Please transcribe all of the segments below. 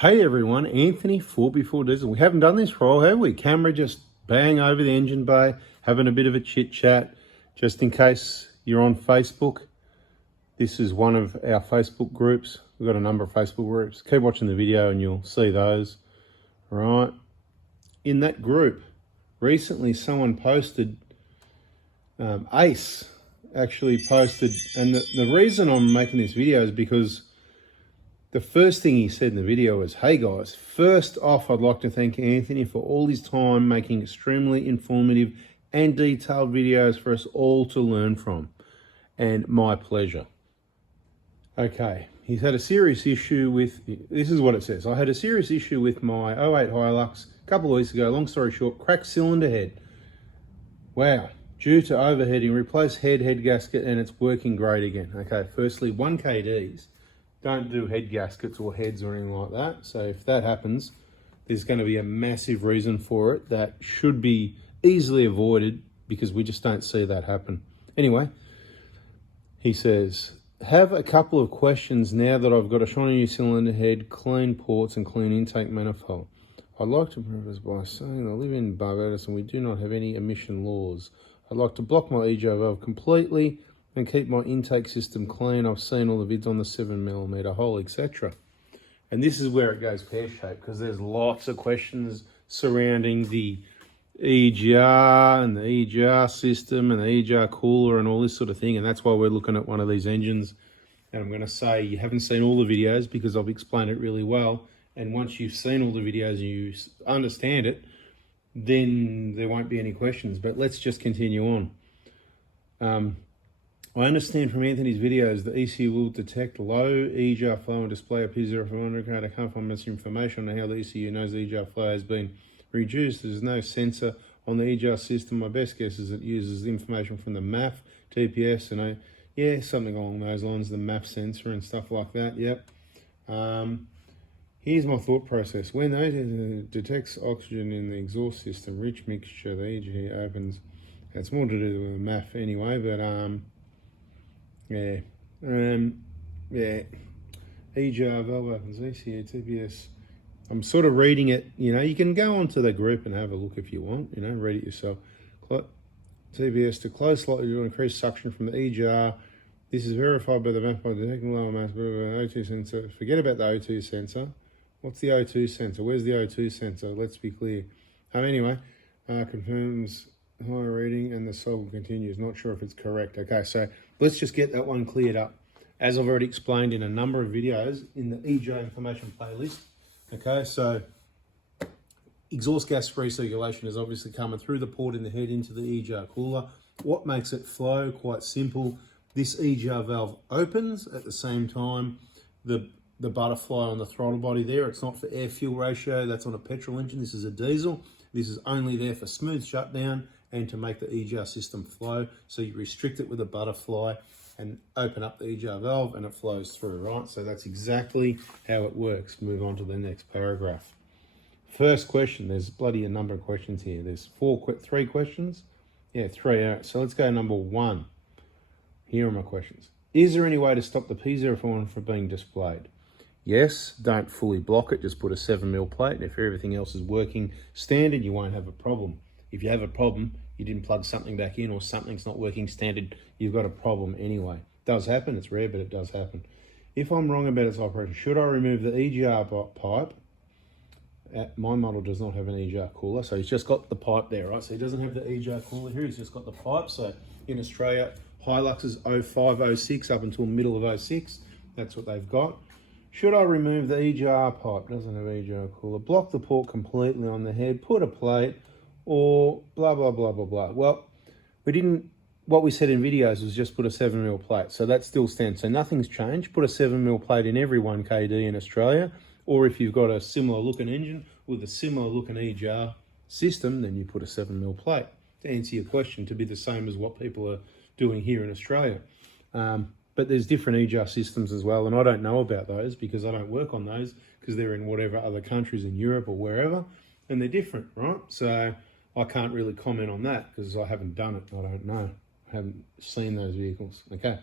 Hey everyone, Anthony 4x4 Diesel. We haven't done this for a while, have we? Camera just bang over the engine bay, having a bit of a chit chat. Just in case you're on Facebook, this is one of our Facebook groups. We've got a number of Facebook groups. Keep watching the video and you'll see those. All right. In that group, recently someone posted, Ace actually posted, and the reason I'm making this video is because the first thing he said in the video was, hey guys, first off, I'd like to thank Anthony for all his time making extremely informative and detailed videos for us all to learn from. And my pleasure. Okay, he's had a serious issue with, this is what it says. I had a serious issue with my '08 Hilux a couple of weeks ago. Long story short, cracked cylinder head. Wow. Due to overheating, replace head gasket, and it's working great again. Okay, firstly, 1KDs. Don't do head gaskets or heads or anything like that. So if that happens, there's going to be a massive reason for it that should be easily avoided because we just don't see that happen. Anyway, he says, have a couple of questions now that I've got a shiny new cylinder head, clean ports and clean intake manifold. I'd like to preface by saying I live in Barbados and we do not have any emission laws. I'd like to block my EGR valve completely and keep my intake system clean. I've seen all the vids on the 7mm hole, etc. And this is where it goes pear-shaped because there's lots of questions surrounding the EGR and the EGR system and the EGR cooler and all this sort of thing. And that's why we're looking at one of these engines. And I'm going to say you haven't seen all the videos because I've explained it really well. And once you've seen all the videos and you understand it, then there won't be any questions. But let's just continue on. I understand from Anthony's videos the ECU will detect low EGR flow and display a P0 for indicator. I can't find much information on how the ECU knows the EGR flow has been reduced. There's no sensor on the EGR system. My best guess is it uses the information from the MAF, TPS, and yeah, something along those lines, the MAF sensor and stuff like that. Yep. Here's my thought process. When it detects oxygen in the exhaust system, rich mixture, the EGR opens. It's more to do with the MAF anyway, but yeah. EGR valve opens, ECU, TPS. I'm sort of reading it, you can go onto the group and have a look if you want, read it yourself. TPS to close slightly to increase suction from the EGR. This is verified by the MAF by detecting lower mass O2 sensor. Forget about the O2 sensor. What's the O2 sensor? Where's the O2 sensor? Let's be clear. Anyway, confirms higher reading and the solve continues. Not sure if it's correct. Okay, so let's just get that one cleared up. As I've already explained in a number of videos in the EGR information playlist. Okay, so exhaust gas recirculation is obviously coming through the port in the head into the EGR cooler. What makes it flow? Quite simple. This EGR valve opens at the same time the butterfly on the throttle body there. It's not for air fuel ratio. That's on a petrol engine. This is a diesel. This is only there for smooth shutdown and to make the EGR system flow. So you restrict it with a butterfly and open up the EGR valve and it flows through, right? So that's exactly how it works. Move on to the next paragraph. First question, there's bloody a number of questions here. There's three questions. Yeah, three. All right, so let's go number one. Here are my questions. Is there any way to stop the P041 from being displayed? Yes, don't fully block it, just put a 7mm plate, and if everything else is working standard, you won't have a problem. If you have a problem, you didn't plug something back in or something's not working standard, you've got a problem anyway. It does happen, it's rare, but it does happen. If I'm wrong about its operation, should I remove the EGR pipe? My model does not have an EGR cooler, so he's just got the pipe there, right? So he doesn't have the EGR cooler here, he's just got the pipe. So in Australia, Hilux's 05, 06 up until middle of 06, that's what they've got. Should I remove the EGR pipe? Doesn't have EGR cooler. Block the port completely on the head, put a plate, or blah, blah, blah, blah, blah. Well, what we said in videos was just put a 7mm plate. So that still stands. So nothing's changed. Put a 7mm plate in every 1KD in Australia. Or if you've got a similar looking engine with a similar looking EGR system, then you put a 7mm plate. To answer your question, to be the same as what people are doing here in Australia. But there's different EGR systems as well, and I don't know about those because I don't work on those because they're in whatever other countries in Europe or wherever, and they're different, right? So I can't really comment on that because I haven't done it. I don't know. I haven't seen those vehicles. Okay.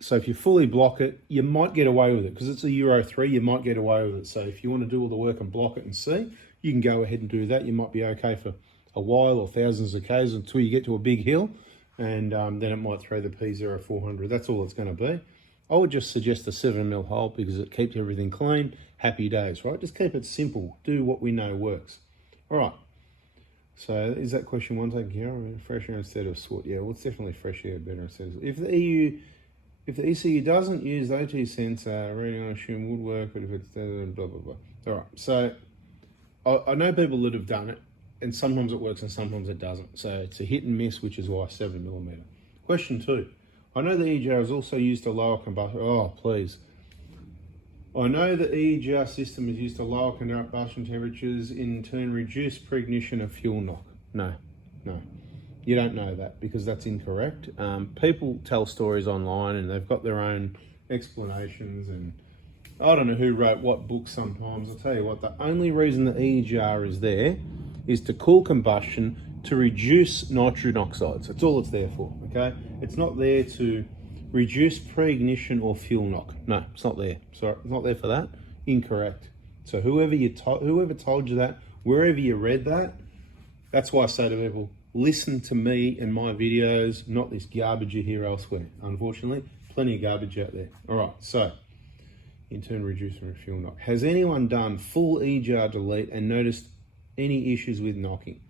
So if you fully block it, you might get away with it because it's a Euro 3, you might get away with it. So if you want to do all the work and block it and see, you can go ahead and do that. You might be okay for a while or thousands of Ks until you get to a big hill, and then it might throw the P0400. That's all it's going to be. I would just suggest a 7mm hole because it keeps everything clean. Happy days, right? Just keep it simple. Do what we know works. All right. So is that question one taken care of? Fresh air instead of SWAT? Yeah, well, it's definitely fresh air better instead of... If the ECU doesn't use the OT sensor, reading I assume would work, but if it's blah, blah, blah. All right, so I know people that have done it, and sometimes it works and sometimes it doesn't. So it's a hit and miss, which is why 7mm. Question 2. I know the EGR is also used to lower combustion... Oh, please. I know the EGR system is used to lower combustion temperatures, in turn reduce preignition of fuel knock. No. You don't know that because that's incorrect. People tell stories online and they've got their own explanations, and I don't know who wrote what book sometimes. I'll tell you what, the only reason the EGR is there is to cool combustion to reduce nitrogen oxides. That's all it's there for, okay? It's not there to reduce pre-ignition or fuel knock. No, it's not there. Sorry, it's not there for that. Incorrect. So whoever told you that, wherever you read that, that's why I say to people, listen to me and my videos, not this garbage you hear elsewhere. Unfortunately, plenty of garbage out there. All right, so in turn, reducing fuel knock. Has anyone done full EGR delete and noticed any issues with knocking?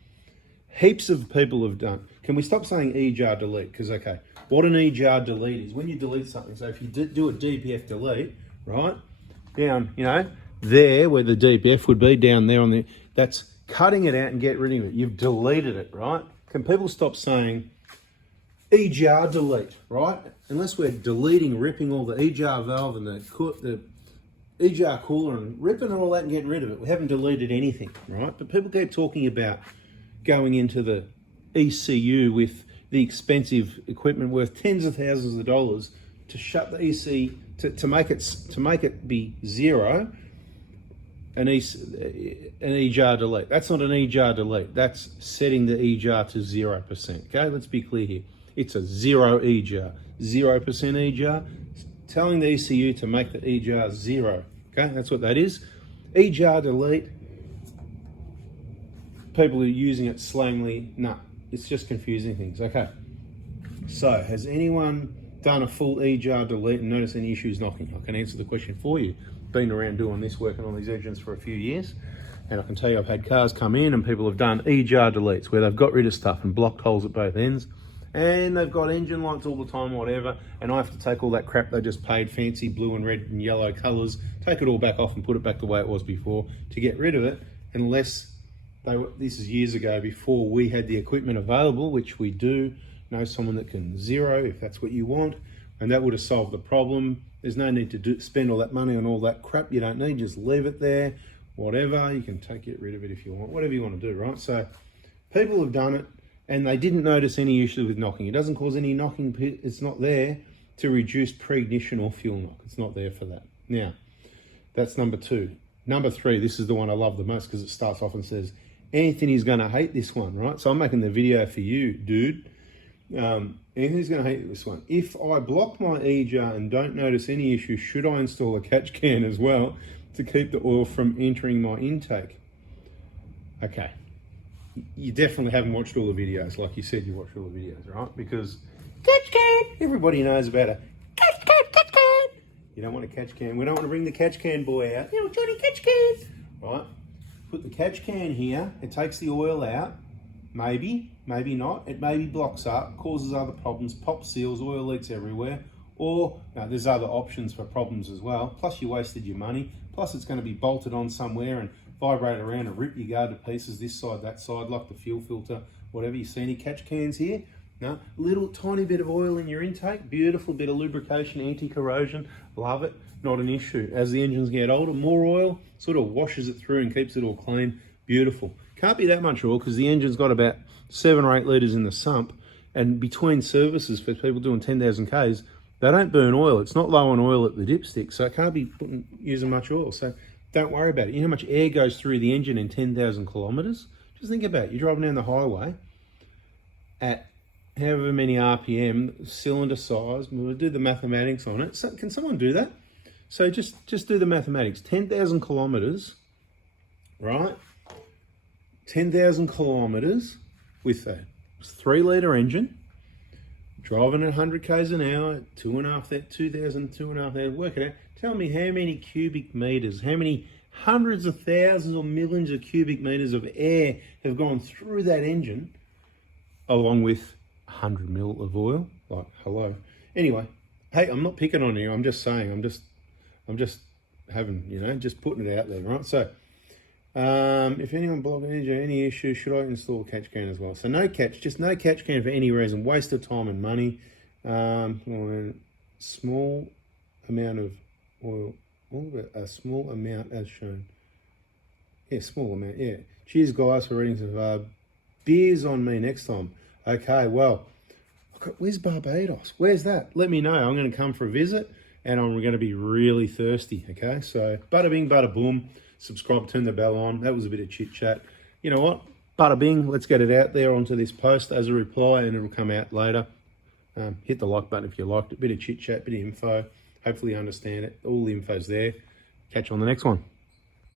Heaps of people have done. Can we stop saying EGR delete? Because, okay, what an EGR delete is when you delete something. So if you do a DPF delete, right, down, you know, there where the DPF would be, down there on the, that's cutting it out and get rid of it. You've deleted it, right? Can people stop saying EGR delete, right? Unless we're deleting, ripping all the EGR valve and the EGR cooler and ripping all that and getting rid of it. We haven't deleted anything, right? But people keep talking about going into the ECU with the expensive equipment worth tens of thousands of dollars to shut the to make it be zero. An EGR delete. That's not an EGR delete. That's setting the EGR to 0%. Okay, let's be clear here. It's a zero EGR, 0% EGR. Telling the ECU to make the EGR zero. Okay, that's what that is. EGR delete. People are using it slangily. No, it's just confusing things. Okay. So, has anyone done a full EGR delete and noticed any issues knocking? I can answer the question for you. Been around doing this, working on these engines for a few years, and I can tell you I've had cars come in and people have done EGR deletes where they've got rid of stuff and blocked holes at both ends, and they've got engine lights all the time, whatever, and I have to take all that crap they just paid fancy blue and red and yellow colors, take it all back off and put it back the way it was before to get rid of it, unless this is years ago, before we had the equipment available, which we do know someone that can zero if that's what you want, and that would have solved the problem. There's no need to spend all that money on all that crap you don't need. Just leave it there, whatever. You can get rid of it if you want, whatever you want to do, right? So people have done it and they didn't notice any issue with knocking. It doesn't cause any knocking. It's not there to reduce pre-ignition or fuel knock. It's not there for that. Now, that's number 2. Number 3, this is the one I love the most because it starts off and says, Anthony's going to hate this one, right? So I'm making the video for you, dude. Anthony's going to hate this one. If I block my EGR and don't notice any issue, should I install a catch can as well to keep the oil from entering my intake? Okay. You definitely haven't watched all the videos. Like you said, you watched all the videos, right? Because catch can, everybody knows about a catch can. You don't want a catch can. We don't want to bring the catch can boy out. You know, Johnny, catch can. Right? Put the catch can here. It takes the oil out. Maybe not. It maybe blocks up, causes other problems, pop seals, oil leaks everywhere. Or, no, there's other options for problems as well. Plus you wasted your money. Plus it's going to be bolted on somewhere and vibrate around and rip your guard to pieces, this side, that side, like the fuel filter, whatever. You see any catch cans here? No, little tiny bit of oil in your intake, beautiful bit of lubrication, anti-corrosion, love it, not an issue. As the engines get older, more oil sort of washes it through and keeps it all clean, beautiful. Can't be that much oil because the engine's got about 7 or 8 litres in the sump, and between services for people doing 10,000 Ks, they don't burn oil. It's not low on oil at the dipstick, so it can't be using much oil. So don't worry about it. You know how much air goes through the engine in 10,000 kilometres? Just think about it. You're driving down the highway at however many RPM, cylinder size. We'll do the mathematics on it. So can someone do that? So just do the mathematics. 10,000 kilometers, right? 10,000 kilometers with a 3-litre engine, driving at 100 k's an hour, 2,500, work it out. Tell me how many cubic meters, how many hundreds of thousands or millions of cubic meters of air have gone through that engine, along with 100 mil of oil. Like, hello. Anyway, hey, I'm not picking on you. I'm just saying. I'm just having, just putting it out there, right? So, if anyone blocking any issue, should I install a catch can as well? So no catch, just no catch can for any reason. Waste of time and money. Small amount of oil. A small amount as shown. Yeah, small amount, yeah. Cheers, guys, for reading some beers on me next time. Okay, well, where's Barbados? Where's that? Let me know. I'm going to come for a visit, and I'm going to be really thirsty, okay? So, bada bing, bada boom. Subscribe, turn the bell on. That was a bit of chit-chat. You know what? Bada bing, let's get it out there onto this post as a reply, and it'll come out later. Hit the like button if you liked it. Bit of chit-chat, bit of info. Hopefully you understand it. All the info's there. Catch you on the next one.